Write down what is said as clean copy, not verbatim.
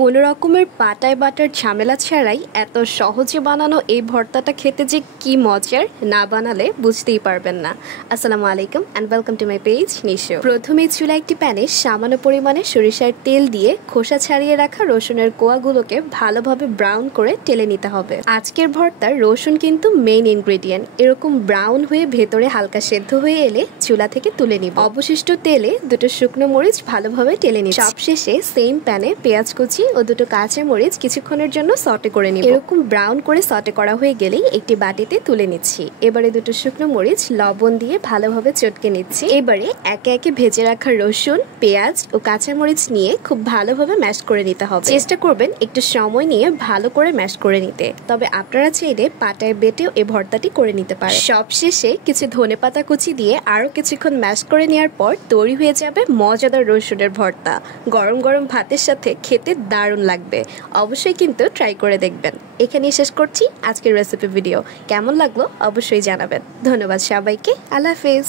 কোনো রকমের পাটায় বাটার ঝামেলা ছাড়াই এত সহজে বানানো এই ভর্তাটা খেতে যে কি মজার, না বানালে বুঝতেই পারবেন না। আসসালামু আলাইকুম and welcome to my page Nisho. প্রথমে চুলা একটি প্যানে সামান্য পরিমাণে সরিষার তেল দিয়ে খোসা ছাড়িয়ে রাখা রসুনের কোয়াগুলোকে ভালোভাবে ব্রাউন করে টেলে নিতে হবে। আজকের ভর্তার রসুন কিন্তু মেইন ইনগ্রেডিয়েন্ট। এরকম ব্রাউন হয়ে ভেতরে হালকা সেদ্ধ হয়ে এলে চুলা থেকে তুলে নিব। অবশিষ্ট তেলে দুটো শুকনো মরিচ ভালোভাবে টেলে নিব। সবশেষে সেম প্যানে পেঁয়াজ কুচি ও দুটো কাঁচা মরিচ কিছুক্ষণের জন্য সটে করে নিব। এরকম ব্রাউন করে সটে করা হয়ে গেলেই একটি বাটিতে তুলে নিচ্ছি। এবারে দুটো শুকনো মরিচ লবণ দিয়ে ভালোভাবে চটকে নিচ্ছি। এবারে একে একে ভেজে রাখা রসুন, পেঁয়াজ ও কাঁচা মরিচ নিয়ে খুব ভালোভাবে ম্যাশ করে নিতে হবে। চেষ্টা করবেন একটু সময় নিয়ে ভালো করে ম্যাশ করে নিতে। তবে আপনারা চাইলে পাটায় বেটেও এই ভর্তাটি করে নিতে পারেন। সবশেষে কিছু ধনেপাতা কুচি দিয়ে আরো কিছুক্ষণ ম্যাশ করে নেওয়ার পর তৈরি হয়ে যাবে মজাদার রসুনের ভর্তা। গরম গরম ভাতের সাথে খেতে দারুণ লাগবে। অবশ্যই কিন্তু ট্রাই করে দেখবেন। এখানেই শেষ করছি আজকের রেসিপি ভিডিও। কেমন লাগলো অবশ্যই জানাবেন। ধন্যবাদ সবাইকে। আল্লাহ হাফেজ।